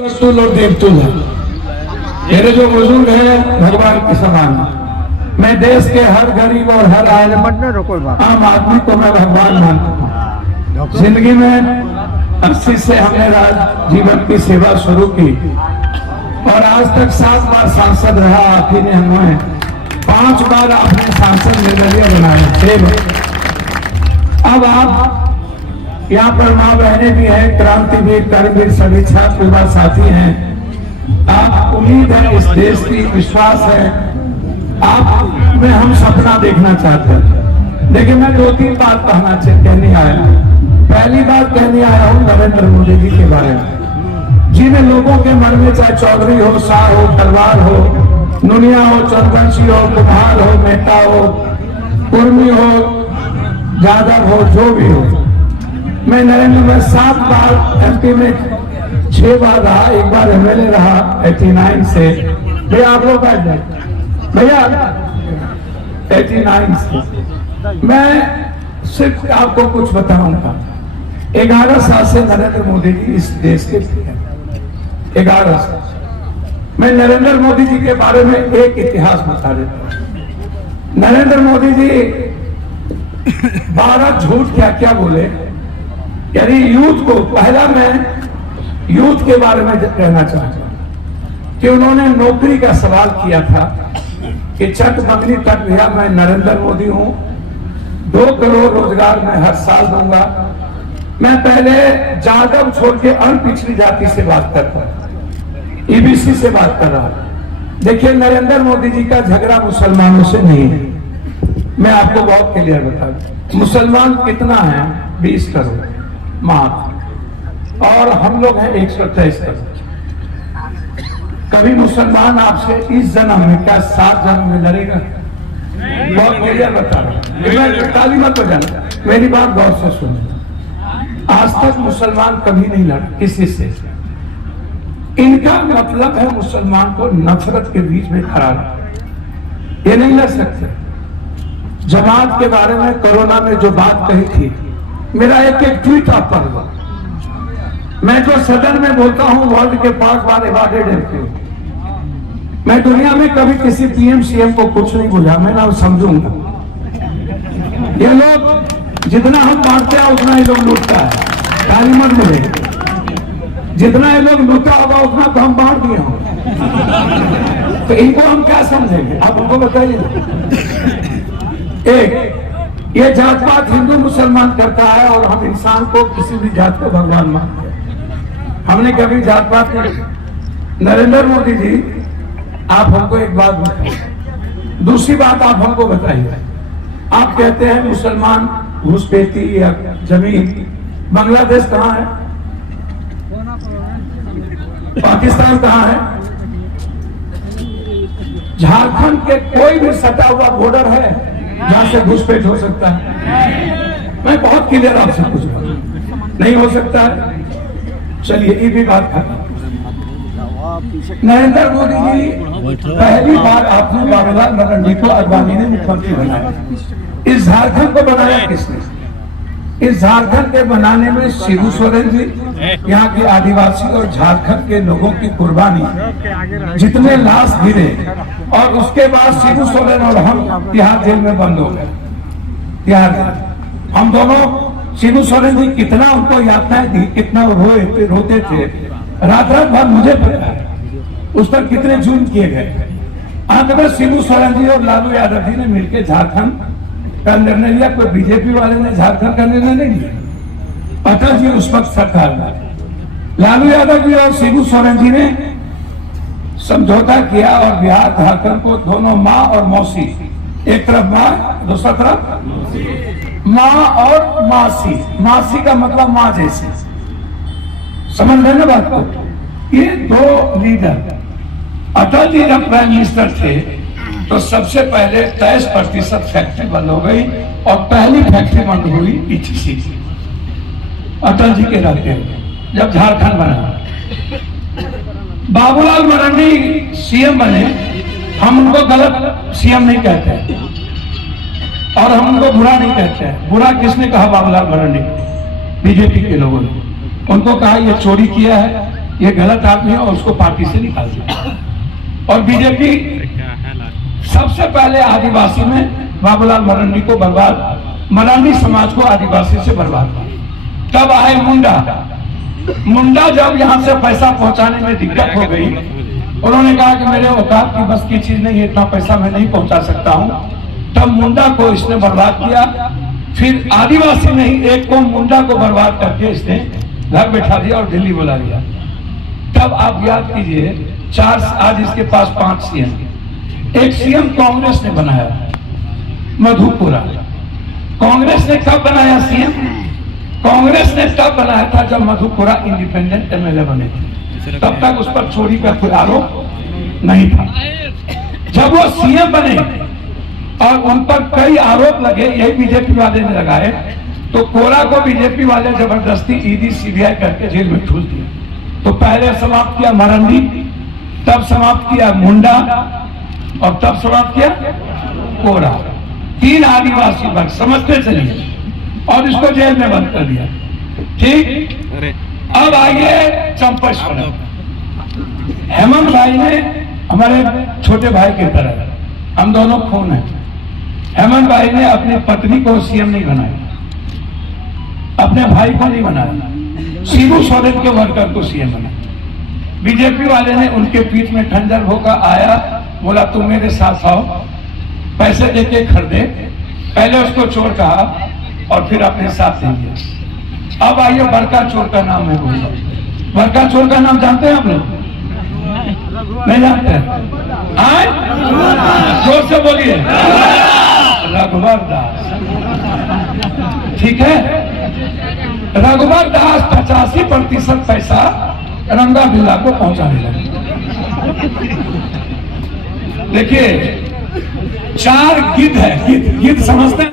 वस्तुल और देवतुल है। मेरे जो बुजुर्ग हैं भगवान के समान। मैं देश के हर गरीब और हर आम आदमी को मैं भगवान मानता हूँ। जिंदगी में 80 से हमने जीवन की सेवा शुरू की और आज तक 7 बार सांसद रहा। आप ही ने हमें 5 बार आपने सांसद निर्दलीय बनाया। 6 बार। अब आप यहाँ पर माँ बहने भी हैं, क्रांतिवीर कर्मवीर सभी छात्र युवा साथी हैं। आप उम्मीद है इस देश की, विश्वास है आप में हम सपना देखना चाहते हैं। देखिए मैं 2-3 बात कहने आया। पहली बात कहने आया हूँ नरेंद्र मोदी जी के बारे में, जिन्हें लोगों के मन में चाहे चौधरी हो, शाह हो, तलवार हो, नुनिया हो, चंद्रवंशी हो, कुम्हार हो, मेहता हो, कुर्मी हो, यादव हो, जो भी हो, मैं नरेंद्र में 7 बार एमपी में 6 बार रहा, 1 बार एमएलए रहा 89 से। भैया आप लोग बैठ जाए भैया 89 से। मैं सिर्फ आपको कुछ बताऊंगा। 11 साल से नरेंद्र मोदी जी इस देश के हैं। 11 साल। मैं नरेंद्र मोदी जी के बारे में एक इतिहास बता देता हूं। नरेंद्र मोदी जी 12 झूठ क्या क्या बोले, यानी यूथ को। पहला मैं यूथ के बारे में कहना चाहता हूं कि उन्होंने नौकरी का सवाल किया था कि चक बंगली तक भैया मैं नरेंद्र मोदी हूं, 2 करोड़ रोजगार मैं हर साल दूंगा। मैं पहले जादव छोड़ के अन्य पिछड़ी जाति से बात करता, ईबीसी से बात कर रहा। देखिए नरेंद्र मोदी जी का झगड़ा मुसलमानों से नहीं है। मैं आपको बहुत क्लियर बता दूं, मुसलमान कितना है? 20 करोड़ मात्र, और हम लोग हैं 123 करोड़। कभी मुसलमान आपसे इस जन्म में क्या 7 जन्म में लड़ेगा? बहुत क्लियर बता रहा हूं, ताली मत हो जाना, मेरी बात गौर से सुनिए। आज तक मुसलमान कभी नहीं लड़ा किसी से। इनका मतलब है मुसलमान को नफरत के बीच में खड़ा रखना। ये नहीं लड़ सकते। जमात के बारे में कोरोना में जो बात कही थी, मेरा एक ट्वीट आप पढ़ लो। मैं जो सदन में बोलता हूं वर्ल्ड के 5 बार अवार्डेड एमपी। मैं दुनिया में कभी किसी पीएम सीएम को कुछ नहीं बोला, मैं ना समझूंगा। ये लोग जितना हम बांटते हैं उतना ये लोग लूटता है। ताली मत मिले। जितना ये लोग लूटा होगा उतना तो हम बांट दिए होंगे। तो इनको हम क्या समझेंगे? आप हमको बताइए। एक ये जात पात हिंदू मुसलमान करता है और हम इंसान को किसी भी जात को भगवान मानते हैं। हमने कभी जात पात नहीं। नरेंद्र मोदी जी आप हमको एक बात बताइए। दूसरी बात आप हमको बताइए, आप कहते हैं मुसलमान घुसपैठी या जमीन। बांग्लादेश कहाँ है? पाकिस्तान कहाँ है? झारखंड के कोई भी सटा हुआ बॉर्डर है जहां से घुसपैठ हो सकता है? मैं बहुत क्लियर आपसे पूछ रहा हूं, नहीं हो सकता है। चलिए ये भी बात कर। नरेंद्र मोदी जी पहली बार आपने बाबूलाल मरांडी को अडवाणी ने मुख्यमंत्री बनाया। इस झारखंड को बनाया किसने? इस झारखंड के बनाने में शिबू सोरेन जी, यहाँ के आदिवासी और झारखंड के लोगों की कुर्बानी, जितने लाश गिरे, और उसके बाद शिबू सोरेन और हम तिहाड़ जेल में बंद हो गए। तिहाड़ जेल हम दोनों, शिबू सोरेन जी कितना उनको यातनाएं दी, कितना रोते थे रात रात भर, मुझे पता है उस पर कितने जुल्म किए गए। अंत में शिबू सोरेन जी और लालू यादव जी ने मिलकर झारखंड का निर्णय लिया। कोई बीजेपी वाले ने झारखंड का निर्णय नहीं लिया। अटल जी उस वक्त सरकार में, लालू यादव जी और शिबू सोरेन जी ने समझौता किया और बिहार झारखंड को दोनों माँ और मौसी, एक तरफ माँ दूसरा तरफ माँ और मासी। मासी का मतलब माँ जैसी, समझ रहे ना बात को? ये 2 लीडर। अटल जी जब प्राइम मिनिस्टर थे तो सबसे पहले 23% फैक्ट्री बंद हो गई और पहली फैक्ट्री बंद हुई पीछे अटल जी के रहते हुए, जब झारखंड बना। बाबूलाल मरांडी सीएम बने। हम उनको गलत सीएम नहीं कहते और हम उनको बुरा नहीं कहते। बुरा किसने कहा? बाबूलाल मरांडी, बीजेपी के लोगों ने। उनको कहा ये चोरी किया है, ये गलत आदमी है और उसको पार्टी से निकाल दिया। और बीजेपी सबसे पहले आदिवासी में बाबूलाल मरांडी को बर्बाद, मरांडी समाज को आदिवासी से बर्बाद किया। तब आए मुंडा जब यहाँ से पैसा पहुंचाने में दिक्कत हो गई, उन्होंने कहा कि मेरे औकात की बस की चीज नहीं है, इतना पैसा मैं नहीं पहुंचा सकता हूं। तब मुंडा को इसने बर्बाद किया। फिर आदिवासी नहीं, एक को मुंडा को बर्बाद करके इसने घर बैठा दिया और दिल्ली बुला लिया। तब आप याद कीजिए, आज इसके पास 5 सीएम। एक सीएम कांग्रेस ने बनाया, मधुपुरा। कांग्रेस ने कब बनाया सीएम? कांग्रेस ने तब बनाया था जब मधुपुरा इंडिपेंडेंट एमएलए बने थे, तब तक उस पर चोरी का कोई आरोप नहीं था। जब वो सीएम बने और उन पर कई आरोप लगे, यही बीजेपी वाले ने लगाए, तो कोरा को बीजेपी वाले जबरदस्ती ईडी सीबीआई करके जेल में ठूस दिया। तो पहले समाप्त किया मरांडी, तब समाप्त किया मुंडा और तब समाप्त किया कोरा। 3 आदिवासी वर्ग, समझते चलिए, और इसको जेल में बंद कर दिया। ठीक, अब आइए चंपेश्वर। हेमंत भाई ने हमारे छोटे भाई की तरह, हम दोनों खून हैं। हेमंत भाई ने अपनी पत्नी को सीएम नहीं बनाया, अपने भाई को नहीं बनाया, शिबू सोरेन के वर्कर को सीएम बनाया। बीजेपी वाले ने उनके पीठ में खंजर भोंका, आया, बोला तुम मेरे साथ आओ, पैसे देके खरीदे। पहले उसको चोर कहा और फिर अपने साथ ले लिया। अब आइए बड़का चोर का नाम है, बड़का चोर का नाम जानते हैं आप लोग? नहीं जानते? जोर से बोलिए। रघुवर दास। ठीक है, रघुवर दास 85% पैसा रंगा बिल्ला को पहुंचाने लगे। देखिए, 4 गिद्ध है, गिद्ध समझते हैं?